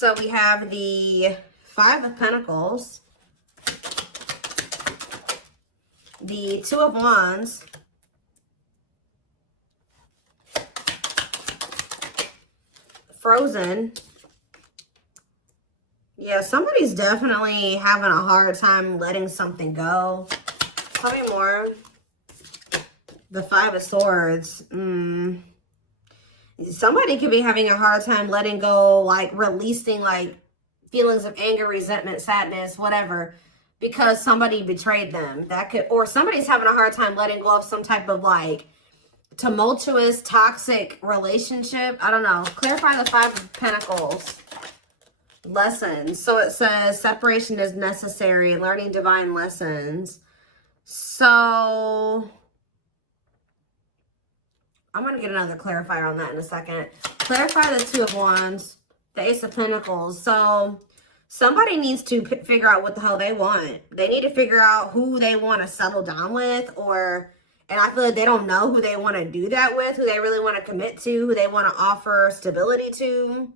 So we have the Five of Pentacles, the Two of Wands, Frozen. Yeah, somebody's definitely having a hard time letting something go. Tell me more. The Five of Swords. Somebody could be having a hard time letting go, like releasing like feelings of anger, resentment, sadness, whatever, because somebody betrayed them. That could, or somebody's having a hard time letting go of some type of like tumultuous, toxic relationship. I don't know. Clarify the Five of Pentacles. Lessons. So it says separation is necessary, learning divine lessons. So I'm going to get another clarifier on that in a second. Clarify the Two of Wands, the Ace of Pentacles. So somebody needs to figure out what the hell they want. They need to figure out who they want to settle down with, and I feel like they don't know who they want to do that with, who they really want to commit to, who they want to offer stability to.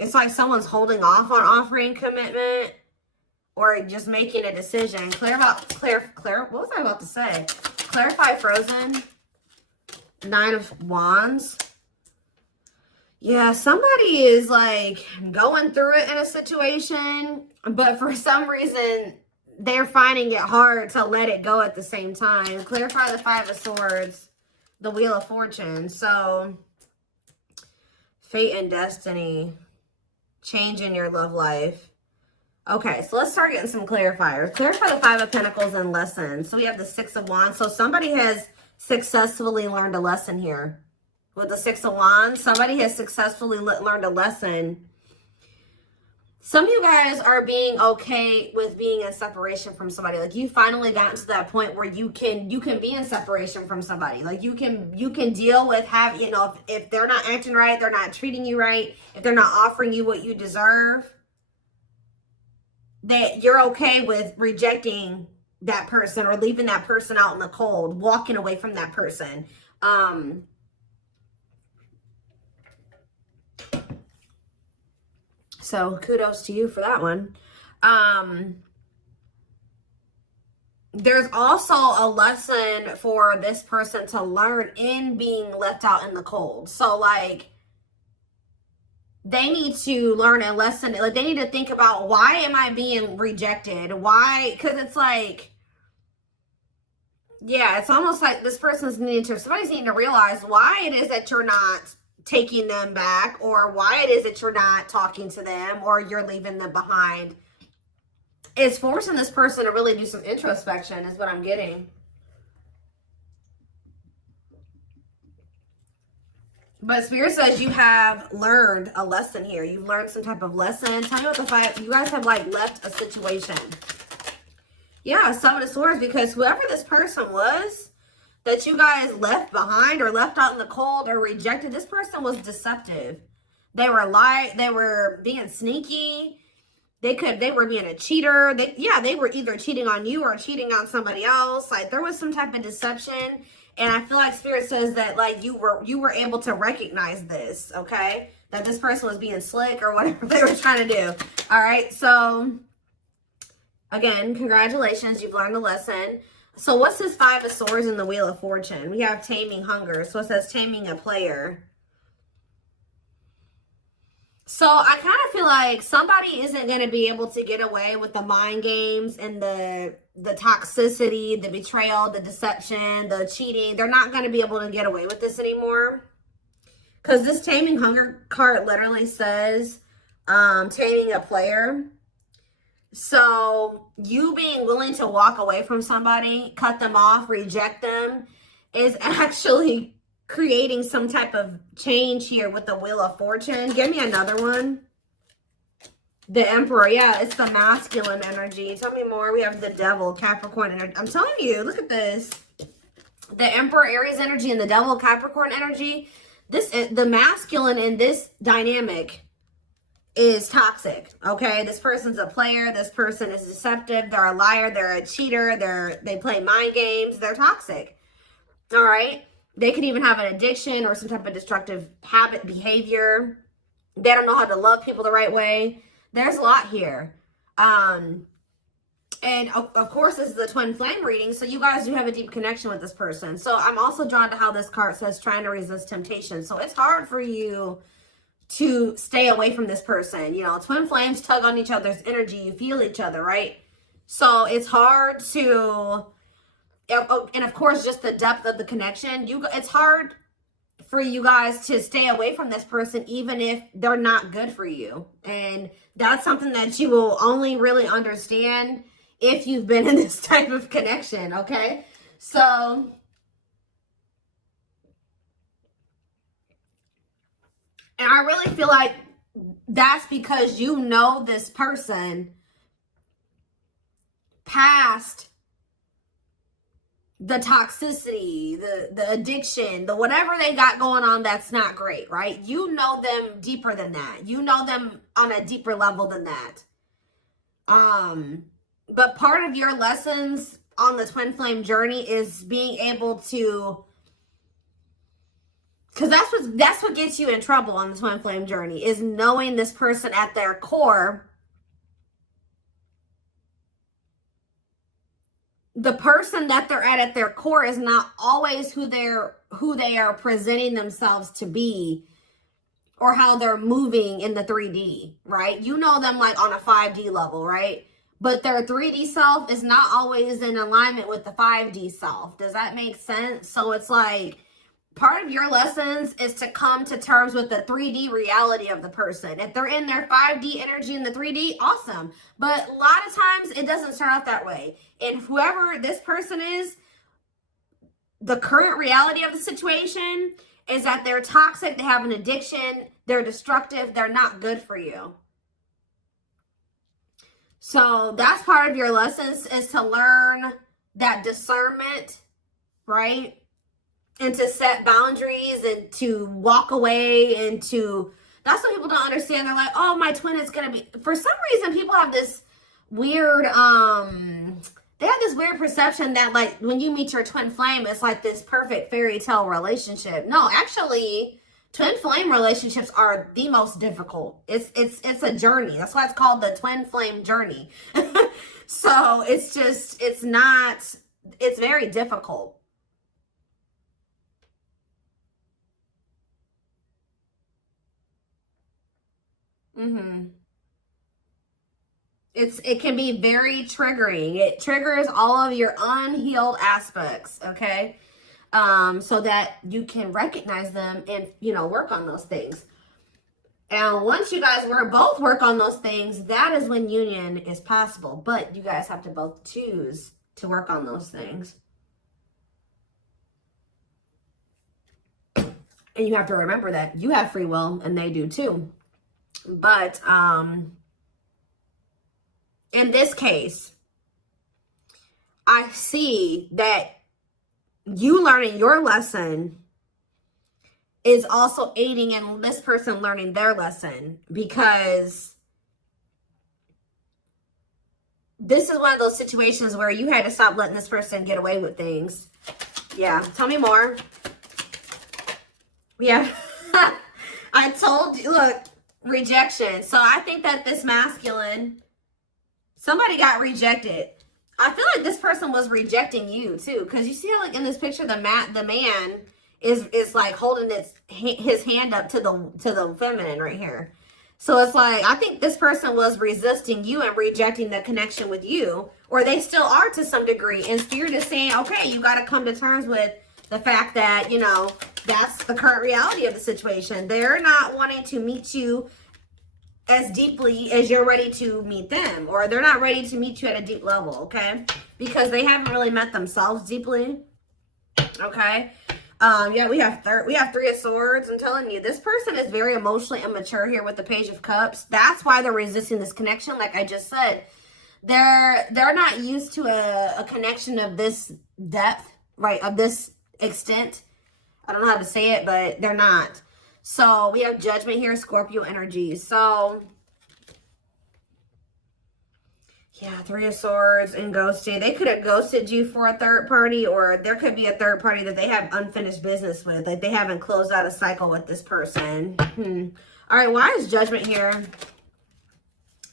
It's like someone's holding off on offering commitment or just making a decision. What was I about to say? Clarify Frozen. Nine of Wands. Yeah, somebody is like going through it in a situation, but for some reason they're finding it hard to let it go at the same time. Clarify the Five of Swords, the Wheel of Fortune. So fate and destiny, change in your love life. Okay, so let's start getting some clarifiers. Clarify the Five of Pentacles and lessons. So we have the Six of Wands. So somebody has successfully learned a lesson here. With the Six of Wands, somebody has successfully learned a lesson. Some of you guys are being okay with being in separation from somebody. Like you finally gotten to that point where you can be in separation from somebody. Like you can deal with if they're not acting right, they're not treating you right, if they're not offering you what you deserve, that you're okay with rejecting that person or leaving that person out in the cold, walking away from that person. So kudos to you for that one. There's also a lesson for this person to learn in being left out in the cold. So like they need to learn a lesson. Like they need to think about, why am I being rejected? Why? Because it's like, yeah, it's almost like this person's somebody's needing to realize why it is that you're not taking them back, or why it is that you're not talking to them, or you're leaving them behind. It's forcing this person to really do some introspection is what I'm getting. But Spirit says you have learned a lesson here. You've learned some type of lesson. Tell me what the Five, you guys have like left a situation. Yeah, Seven of Swords, because whoever this person was that you guys left behind or left out in the cold or rejected, this person was deceptive. They were being sneaky. They were being a cheater. They were either cheating on you or cheating on somebody else. Like there was some type of deception. And I feel like Spirit says that like you were able to recognize this, okay? That this person was being slick or whatever they were trying to do. All right, so again, congratulations, you've learned a lesson. So what's this Five of Swords in the Wheel of Fortune? We have taming hunger. So it says taming a player. So I kind of feel like somebody isn't going to be able to get away with the mind games and the toxicity, the betrayal, the deception, the cheating. They're not going to be able to get away with this anymore. Because this taming hunger card literally says taming a player. So you being willing to walk away from somebody, cut them off, reject them, is actually creating some type of change here with the Wheel of Fortune. Give me another one. The Emperor. Yeah, it's the masculine energy. Tell me more. We have the Devil, Capricorn energy. I'm telling you, look at this. The Emperor, Aries energy, and the Devil, Capricorn energy. The masculine in this dynamic is toxic, okay? This person's a player. This person is deceptive. They're a liar. They're a cheater. They play mind games. They're toxic. All right. They could even have an addiction or some type of destructive habit, behavior. They don't know how to love people the right way. There's a lot here. And of course, this is the twin flame reading, so you guys do have a deep connection with this person. So I'm also drawn to how this card says trying to resist temptation. So it's hard for you to stay away from this person. You know, twin flames tug on each other's energy. You feel each other, right? So it's hard to... And of course, just the depth of the connection. It's hard for you guys to stay away from this person, even if they're not good for you. And that's something that you will only really understand if you've been in this type of connection, okay? So, and I really feel like that's because you know this person past the toxicity, the addiction, the whatever they got going on that's not great, right? You know them deeper than that. You know them on a deeper level than that. But part of your lessons on the twin flame journey is being able to, because that's what gets you in trouble on the twin flame journey, is knowing this person at their core. The person that they're at their core is not always who they are presenting themselves to be, or how they're moving in the 3D, right? You know them like on a 5D level, right? But their 3D self is not always in alignment with the 5D self. Does that make sense? So it's like part of your lessons is to come to terms with the 3D reality of the person. If they're in their 5D energy in the 3D, awesome. But a lot of times it doesn't start out that way. And whoever this person is, the current reality of the situation is that they're toxic, they have an addiction, they're destructive, they're not good for you. So that's part of your lessons, is to learn that discernment, right? And to set boundaries and to walk away, and to, that's what people don't understand. They're like, oh, my twin is going to be, for some reason, people have this weird, they have this weird perception that like when you meet your twin flame, it's like this perfect fairy tale relationship. No, actually, twin flame relationships are the most difficult. It's a journey. That's why it's called the twin flame journey. So it's very difficult. It can be very triggering. It triggers all of your unhealed aspects, okay? So that you can recognize them and, you know, work on those things. And once you guys both work on those things, that is when union is possible. But you guys have to both choose to work on those things. And you have to remember that you have free will and they do too. But, in this case, I see that you learning your lesson is also aiding in this person learning their lesson, because this is one of those situations where you had to stop letting this person get away with things. Yeah, tell me more. Yeah, I told you, look, rejection. So I think that this masculine, somebody got rejected. I feel like this person was rejecting you too, because you see how like in this picture the man is like holding his hand up to the feminine right here. So it's like I think this person was resisting you and rejecting the connection with you, or they still are to some degree. And Spirit is saying, okay, you got to come to terms with the fact that, you know, that's the current reality of the situation. They're not wanting to meet you as deeply as you're ready to meet them, or they're not ready to meet you at a deep level, okay? Because they haven't really met themselves deeply, okay? Yeah, we have Three of Swords. I'm telling you, this person is very emotionally immature here with the Page of Cups. That's why they're resisting this connection. Like I just said, they're not used to a connection of this depth, right? Of this extent. I don't know how to say it, but they're not. So we have Judgment here, Scorpio energy. So Yeah, Three of Swords and ghosting. They could have ghosted you for a third party, or there could be a third party that they have unfinished business with. Like, they haven't closed out a cycle with this person. All right, why is Judgment here?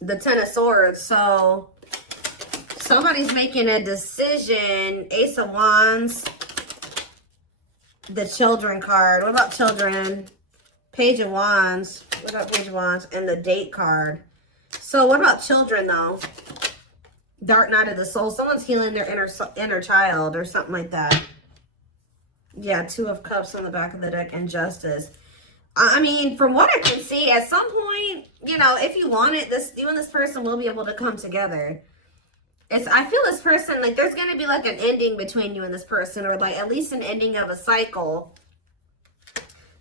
The Ten of Swords. So, somebody's making a decision. Ace of Wands. The Children card. What about children? Page of Wands. What about Page of Wands? And the Date card. So, what about children, though? Dark Night of the Soul. Someone's healing their inner child or something like that. Yeah, Two of Cups on the back of the deck and Justice. I mean, from what I can see, at some point, you know, if you want it, you and this person will be able to come together. I feel this person, like, there's going to be, like, an ending between you and this person, or, like, at least an ending of a cycle.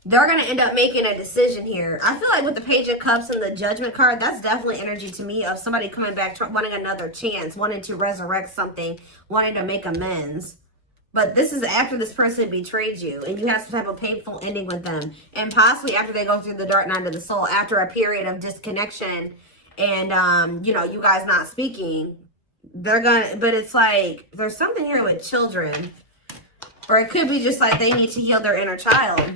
They're going to end up making a decision here. I feel like with the Page of Cups and the Judgment card, that's definitely energy to me of somebody coming back, wanting another chance, wanting to resurrect something, wanting to make amends. But this is after this person betrayed you, and you have some type of painful ending with them. And possibly after they go through the Dark Night of the Soul, after a period of disconnection and, you know, you guys not speaking. They're gonna, but it's like, there's something here with children. Or it could be just like they need to heal their inner child.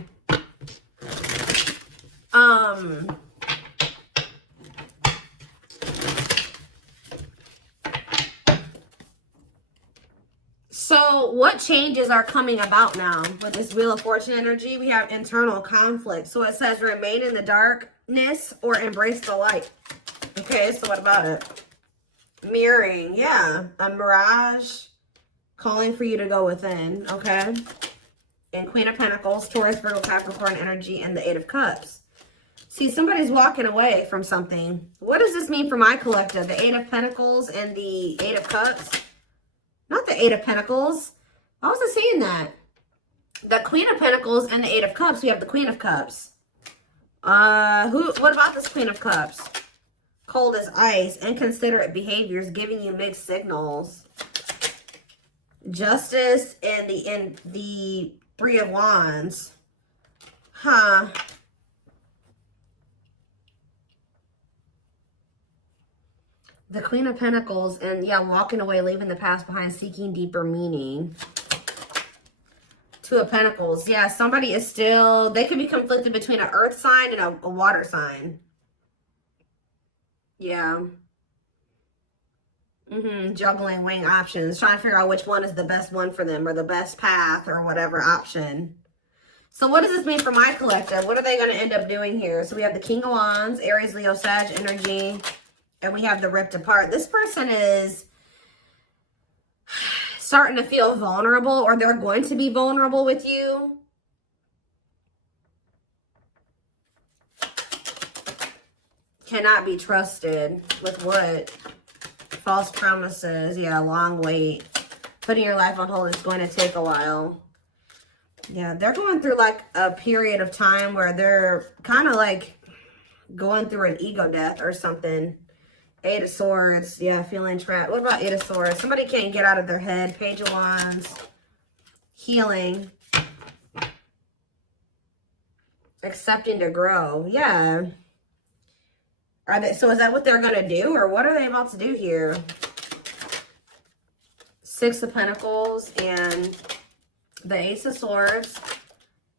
So what changes are coming about now with this Wheel of Fortune energy? We have internal conflict. So it says remain in the darkness or embrace the light. Okay, so what about it? Mirroring, yeah. A mirage calling for you to go within, okay? And Queen of Pentacles, Taurus, Virgo, Capricorn energy, and the Eight of Cups. See, somebody's walking away from something. What does this mean for my collective? The Eight of Pentacles and the Eight of Cups? Not the Eight of Pentacles. Why was I saying that? The Queen of Pentacles and the Eight of Cups. We have the Queen of Cups. What about this Queen of Cups? Cold as ice, inconsiderate behaviors, giving you mixed signals. Justice and the Three of Wands. Huh. The Queen of Pentacles and, yeah, walking away, leaving the past behind, seeking deeper meaning. Two of Pentacles. Yeah, somebody is still, they could be conflicted between an earth sign and a water sign. Yeah. Juggling, weighing options. Trying to figure out which one is the best one for them or the best path or whatever option. So what does this mean for my collective? What are they going to end up doing here? So we have the King of Wands, Aries, Leo, Sag energy. And we have the Ripped Apart. This person is starting to feel vulnerable, or they're going to be vulnerable with you. Cannot be trusted with what? False promises. Yeah, long wait. Putting your life on hold is going to take a while. Yeah, they're going through like a period of time where they're kind of like going through an ego death or something. Eight of Swords. Yeah, feeling trapped. What about Eight of Swords? Somebody can't get out of their head. Page of Wands. Healing. Accepting to grow. Yeah. Are they, so is that what they're going to do? Or what are they about to do here? Six of Pentacles and the Ace of Swords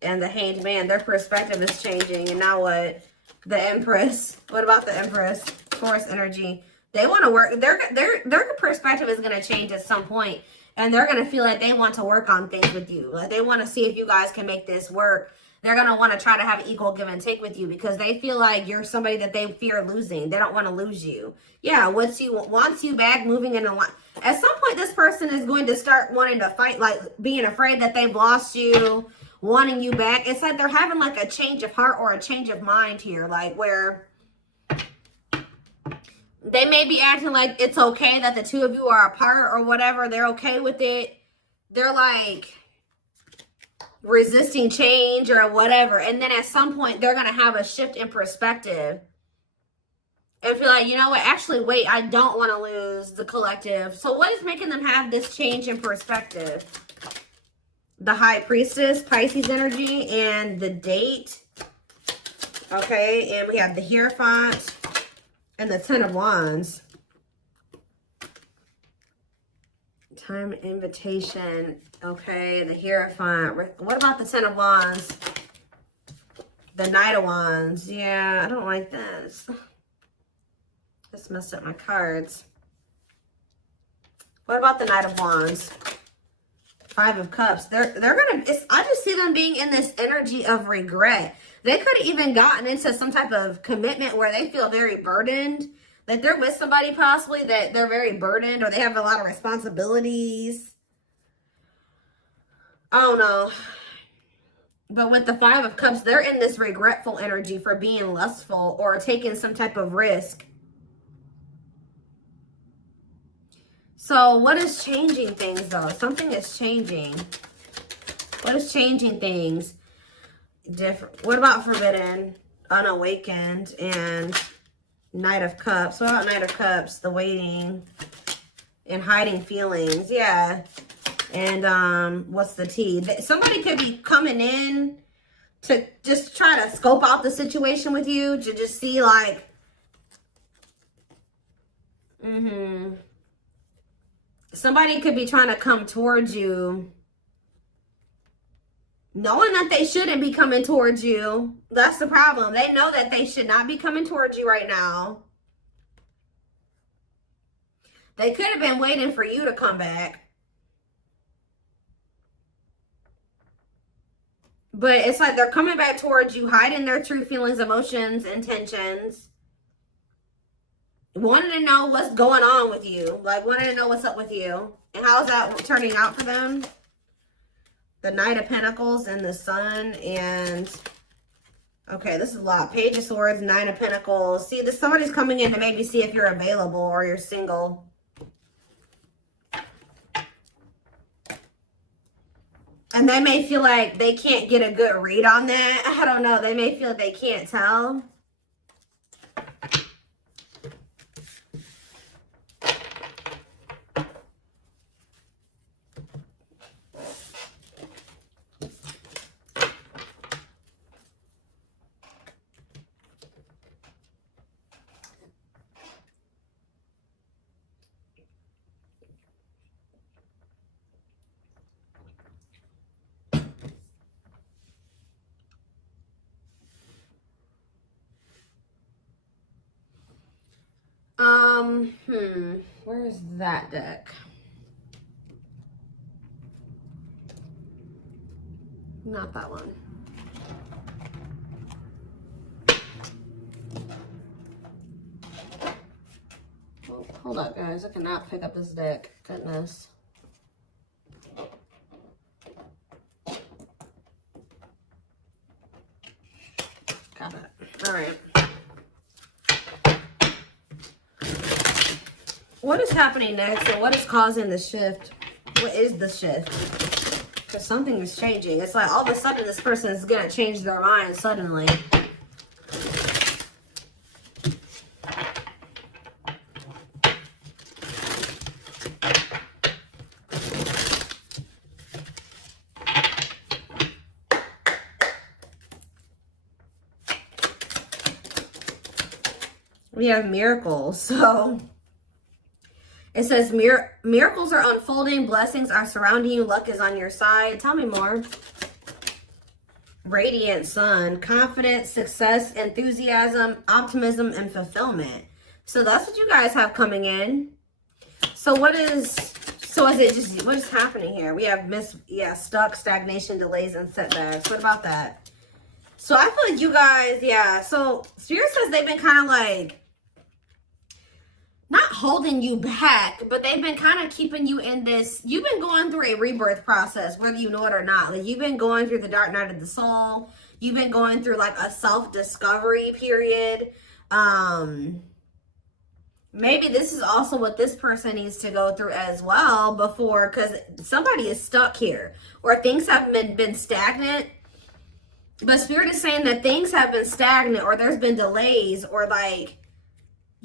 and the Hanged Man. Their perspective is changing. And now what? The Empress. What about the Empress? Taurus energy. They want to work. Their perspective is going to change at some point, and they're going to feel like they want to work on things with you. Like they want to see if you guys can make this work. They're going to want to try to have equal give and take with you because they feel like you're somebody that they fear losing. They don't want to lose you. Yeah, wants you back, moving in a line. At some point, this person is going to start wanting to fight, like being afraid that they've lost you, wanting you back. It's like they're having like a change of heart or a change of mind here, like where they may be acting like it's okay that the two of you are apart or whatever. They're okay with it. They're like resisting change or whatever. And then at some point, they're going to have a shift in perspective and feel like, you know what, actually, wait, I don't want to lose the collective. So what is making them have this change in perspective? The High Priestess, Pisces energy, and the Date. Okay, and we have the Hierophant and the Ten of Wands. Time invitation. Okay, the Hierophant. What about the Ten of Wands? The Knight of Wands. Yeah, I don't like this. Just messed up my cards. What about the Knight of Wands? Five of Cups. They're gonna, I just see them being in this energy of regret. They could have even gotten into some type of commitment where they feel very burdened. That they're with somebody possibly that they're very burdened, or they have a lot of responsibilities. I don't know. But with the Five of Cups, they're in this regretful energy for being lustful or taking some type of risk. So what is changing things though? Something is changing. What is changing things? Different. What about Forbidden, Unawakened, and Knight of Cups? What about Knight of Cups? The waiting and hiding feelings. Yeah. And what's the T? Somebody could be coming in to just try to scope out the situation with you, to just see like, somebody could be trying to come towards you knowing that they shouldn't be coming towards you. That's the problem. They know that they should not be coming towards you right now. They could have been waiting for you to come back. But it's like they're coming back towards you, hiding their true feelings, emotions, intentions. Wanting to know what's going on with you. Like, wanting to know what's up with you. And how's that turning out for them? The Knight of Pentacles and the Sun. And, okay, this is a lot. Page of Swords, Nine of Pentacles. See, somebody's coming in to maybe see if you're available or you're single. And they may feel like they can't get a good read on that. I don't know. They may feel like they can't tell. Where's that deck? Not that one. Oh, hold up, guys. I cannot pick up this deck. Goodness. Got it. All right. What is happening next, and what is causing the shift? What is the shift? Because something is changing. It's like all of a sudden this person is going to change their mind suddenly. We have miracles, so... It says, miracles are unfolding, blessings are surrounding you, luck is on your side. Tell me more. Radiant Sun, confidence, success, enthusiasm, optimism, and fulfillment. So that's what you guys have coming in. So what is happening here? We have stuck, stagnation, delays, and setbacks. What about that? So I feel like you guys, so Spirit says they've been kind of like, not holding you back, but they've been kind of keeping you in this. You've been going through a rebirth process, whether you know it or not. Like, you've been going through the dark night of the soul. You've been going through like a self-discovery period. Maybe this is also what this person needs to go through as well before, because somebody is stuck here, or things have been stagnant. But Spirit is saying that things have been stagnant, or there's been delays, or like,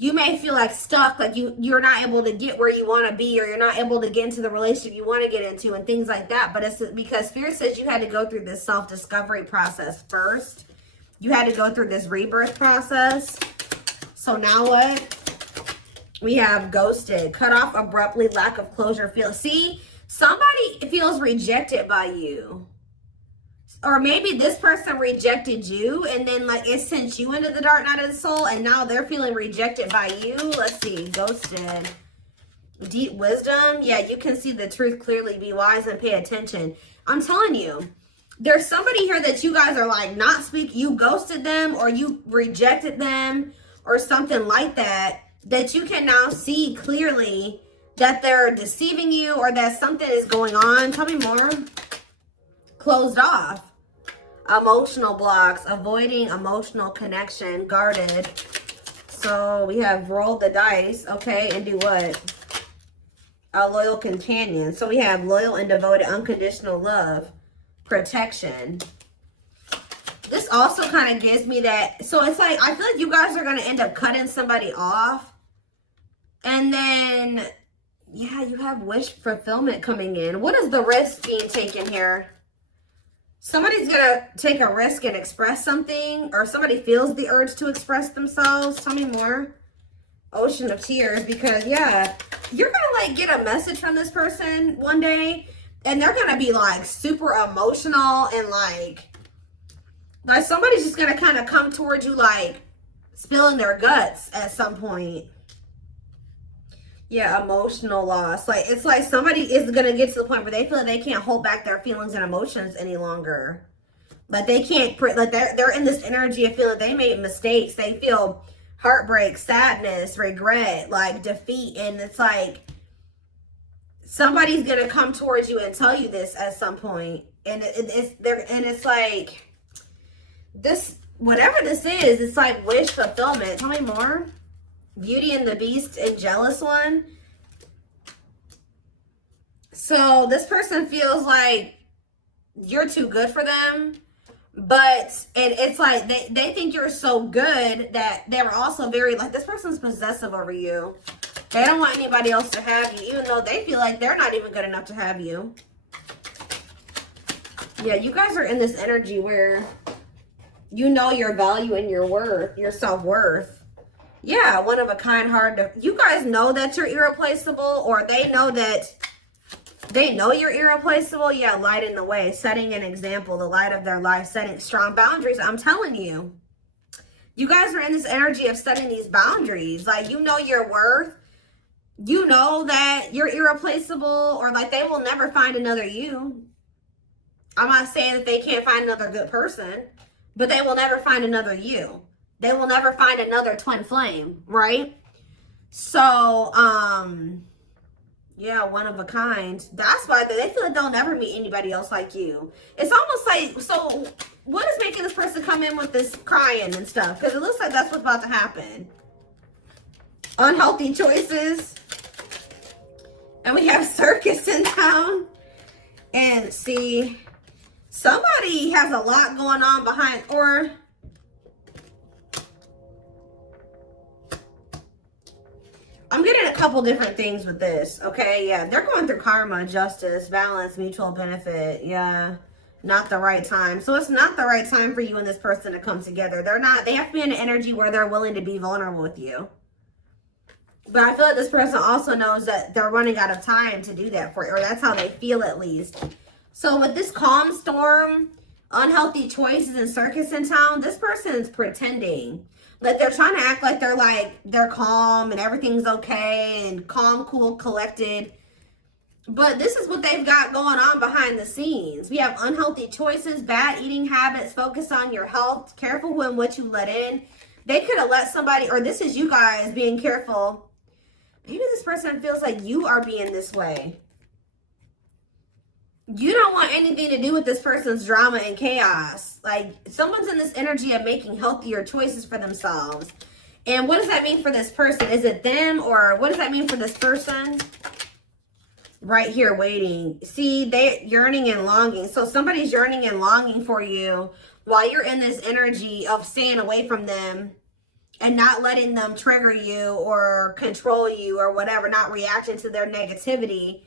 you may feel like stuck, like you're not able to get where you want to be, or you're not able to get into the relationship you want to get into and things like that. But it's because Spirit says you had to go through this self-discovery process first. You had to go through this rebirth process. So now what? We have ghosted, cut off abruptly, lack of closure. See, somebody feels rejected by you. Or maybe this person rejected you and then like it sent you into the dark night of the soul and now they're feeling rejected by you. Let's see, ghosted. Deep wisdom. Yeah, you can see the truth clearly. Be wise and pay attention. I'm telling you, there's somebody here that you guys are like not speak. You ghosted them or you rejected them or something like that. That you can now see clearly that they're deceiving you or that something is going on. Tell me more. Closed off. Emotional blocks, avoiding emotional connection, guarded. So we have rolled the dice, okay, and do what? A loyal companion. So we have loyal and devoted, unconditional love, protection. This also kind of gives me that. So it's like, I feel like you guys are going to end up cutting somebody off. And then, yeah, you have wish fulfillment coming in. What is the risk being taken here? Somebody's going to take a risk and express something, or somebody feels the urge to express themselves. Tell me more. Ocean of tears, because, yeah, you're going to, like, get a message from this person one day, and they're going to be, like, super emotional, and, like somebody's just going to kind of come towards you, like, spilling their guts at some point. Yeah, emotional loss. Like, it's like somebody is going to get to the point where they feel like they can't hold back their feelings and emotions any longer. Like, they can't, like, they're in this energy of feeling they made mistakes. They feel heartbreak, sadness, regret, like, defeat. And it's like, somebody's going to come towards you and tell you this at some point. And it's like, this, whatever this is, it's like wish fulfillment. Tell me more. Beauty and the Beast and Jealous One. So this person feels like you're too good for them, but it's like they think you're so good that they're also very, like, this person's possessive over you. They don't want anybody else to have you, even though they feel like they're not even good enough to have you. Yeah, you guys are in this energy where you know your value and your worth, your self-worth. Yeah, one of a kind, hard to, you guys know that you're irreplaceable, or they know you're irreplaceable. Yeah, light in the way, setting an example, the light of their life, setting strong boundaries. I'm telling you, you guys are in this energy of setting these boundaries. Like, you know your worth. You know that you're irreplaceable, or like they will never find another you. I'm not saying that they can't find another good person, but they will never find another you. They will never find another twin flame, right? So, yeah, one of a kind. That's why they feel like they'll never meet anybody else like you. It's almost like, so what is making this person come in with this crying and stuff? Because it looks like that's what's about to happen. Unhealthy choices. And we have circus in town. And see, somebody has a lot going on behind, or I'm getting a couple different things with this, okay? Yeah, they're going through karma, justice, balance, mutual benefit. Yeah, not the right time. So it's not the right time for you and this person to come together. They have to be in an energy where they're willing to be vulnerable with you. But I feel like this person also knows that they're running out of time to do that for you, or that's how they feel at least. So with this calm storm, unhealthy choices, and circus in town, this person is pretending. Like, they're trying to act like they're calm and everything's okay and calm, cool, collected. But this is what they've got going on behind the scenes. We have unhealthy choices, bad eating habits, focus on your health, careful when what you let in. They could have let somebody, or this is you guys being careful. Maybe this person feels like you are being this way. You don't want anything to do with this person's drama and chaos. Like, someone's in this energy of making healthier choices for themselves. And what does that mean for this person? Is it them, or what does that mean for this person? Right here, waiting. See, they're yearning and longing. So somebody's yearning and longing for you while you're in this energy of staying away from them and not letting them trigger you or control you or whatever, not reacting to their negativity.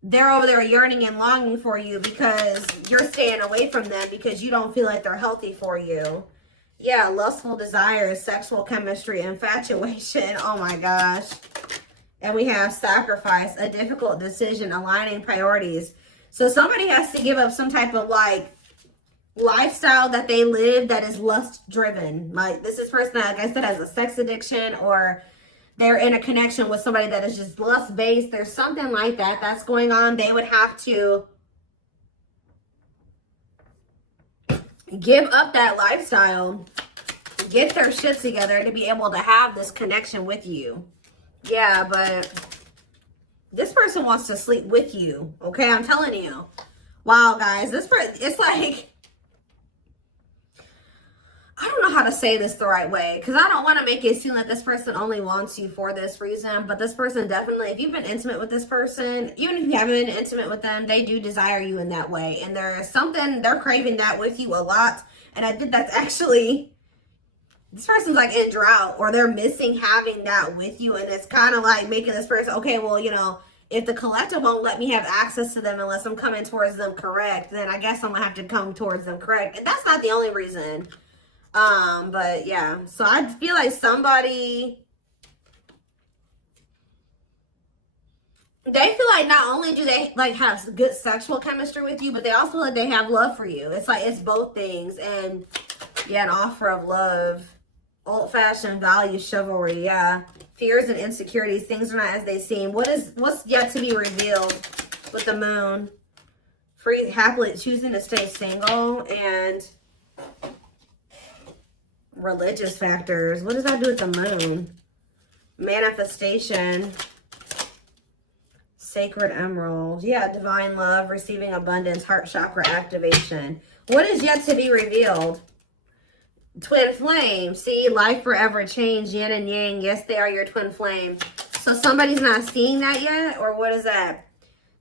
They're over there yearning and longing for you because you're staying away from them because you don't feel like they're healthy for you. Yeah, lustful desires, sexual chemistry, infatuation. Oh my gosh. And we have sacrifice, a difficult decision, aligning priorities. So somebody has to give up some type of like lifestyle that they live that is lust driven. Like this is person that, like I said, has a sex addiction, or they're in a connection with somebody that is just lust based. There's something like that that's going on. They would have to give up that lifestyle, get their shit together to be able to have this connection with you. Yeah, but this person wants to sleep with you. Okay, I'm telling you. Wow, guys, this person, it's like, I don't know how to say this the right way, because I don't want to make it seem like this person only wants you for this reason, but this person definitely, if you've been intimate with this person, even if you haven't been intimate with them, they do desire you in that way. And there's something, they're craving that with you a lot. And I think that's actually, this person's like in drought, or they're missing having that with you. And it's kind of like making this person, okay, well, you know, if the collective won't let me have access to them unless I'm coming towards them correct, then I guess I'm gonna have to come towards them correct. And that's not the only reason. But yeah, so I feel like somebody, they feel like not only do they like have good sexual chemistry with you, but they also feel like they have love for you. It's like, it's both things. And yeah, an offer of love, old-fashioned value, chivalry. Yeah, fears and insecurities, things are not as they seem. What's yet to be revealed with the moon? Free, happily choosing to stay single, and religious factors. What does that do with the moon? Manifestation, sacred emerald. Yeah, divine love, receiving abundance, heart chakra activation. What is yet to be revealed? Twin flame. See, life forever change, yin and yang. Yes, they are your twin flame. So somebody's not seeing that yet, or what is that?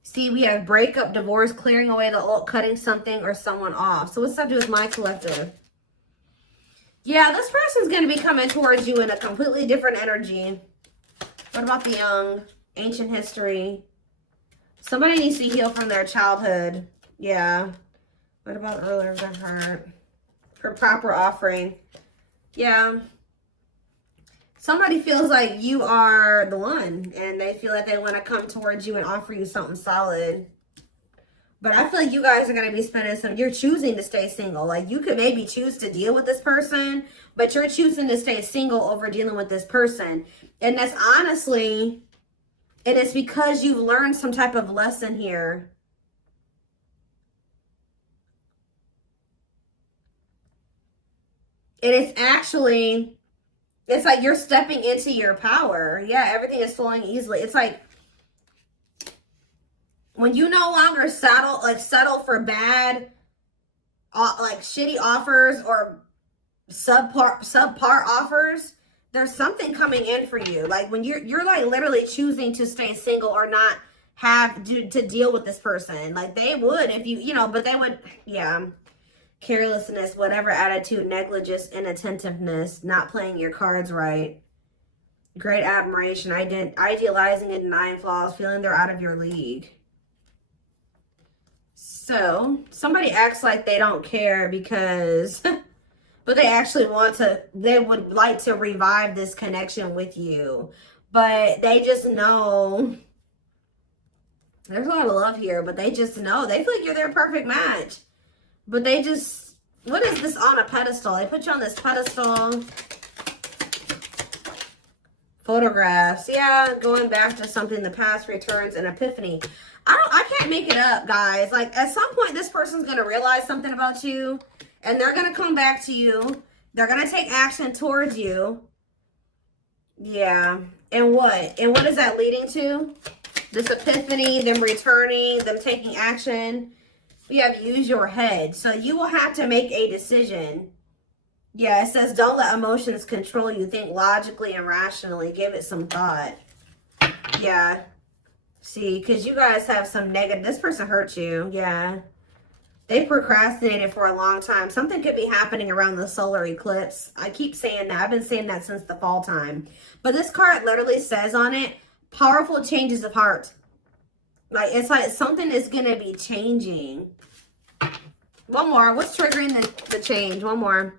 See, we have breakup, divorce, clearing away the old, cutting something or someone off. So what's that do with my collective? Yeah, this person's going to be coming towards you in a completely different energy. What about the young? Ancient history. Somebody needs to heal from their childhood. Yeah. What about earlier than hurt? For proper offering. Yeah. Somebody feels like you are the one, and they feel like they want to come towards you and offer you something solid. But I feel like you guys are going to be spending you're choosing to stay single. Like, you could maybe choose to deal with this person, but you're choosing to stay single over dealing with this person. And that's honestly, and it's because you've learned some type of lesson here. And it's actually, it's like you're stepping into your power. Yeah, everything is flowing easily. It's like, when you no longer settle for bad, like shitty offers or subpar offers, there's something coming in for you. Like when you're like literally choosing to stay single or not have to deal with this person. Like they would if you know, but they would, yeah. Carelessness, whatever attitude, negligence, inattentiveness, not playing your cards right. Great admiration, idealizing and denying flaws, feeling they're out of your league. So somebody acts like they don't care because, but they actually they would like to revive this connection with you. But they just know, there's a lot of love here, but they just know, they feel like you're their perfect match. But they just, what is this on a pedestal? They put you on this pedestal. Photographs. Yeah, going back to something, the past returns, an epiphany. I can't make it up, guys. Like, at some point, this person's going to realize something about you, and they're going to come back to you. They're going to take action towards you. Yeah. And what? And what is that leading to? This epiphany, them returning, them taking action. You have used your head. So you will have to make a decision. Yeah, it says don't let emotions control you. Think logically and rationally. Give it some thought. Yeah. See, because you guys have some negative, this person hurt you. Yeah. They procrastinated for a long time. Something could be happening around the solar eclipse. I keep saying that. I've been saying that since the fall time. But this card literally says on it, powerful changes of heart. Like, it's like something is going to be changing. One more. What's triggering the change? One more.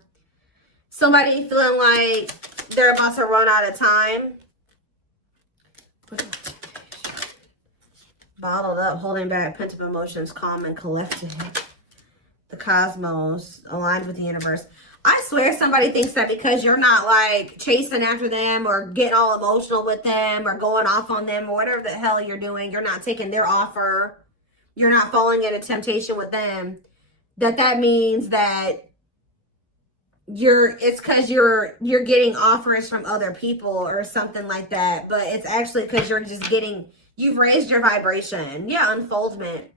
Somebody feeling like they're about to run out of time. Bottled up, holding back, pent up emotions, calm and collected. The cosmos, aligned with the universe. I swear somebody thinks that because you're not like chasing after them or getting all emotional with them or going off on them or whatever the hell you're doing, you're not taking their offer, you're not falling into temptation with them, that means that it's because you're getting offers from other people or something like that. But it's actually because you're just you've raised your vibration. Yeah, unfoldment.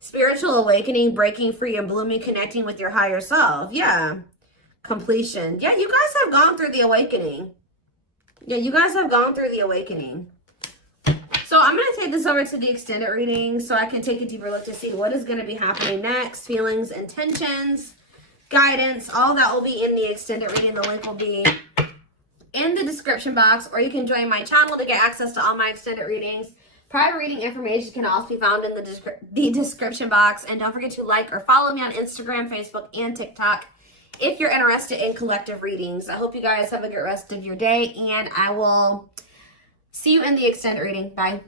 Spiritual awakening, breaking free and blooming, connecting with your higher self. Yeah. Completion. Yeah, you guys have gone through the awakening. Yeah, you guys have gone through the awakening. So I'm going to take this over to the extended reading so I can take a deeper look to see what is going to be happening next. Feelings, intentions, guidance, all that will be in the extended reading. The link will be in the description box, or you can join my channel to get access to all my extended readings. Private reading information can also be found in the description box. And don't forget to like or follow me on Instagram, Facebook, and TikTok if you're interested in collective readings. I hope you guys have a good rest of your day, and I will see you in the extended reading. Bye.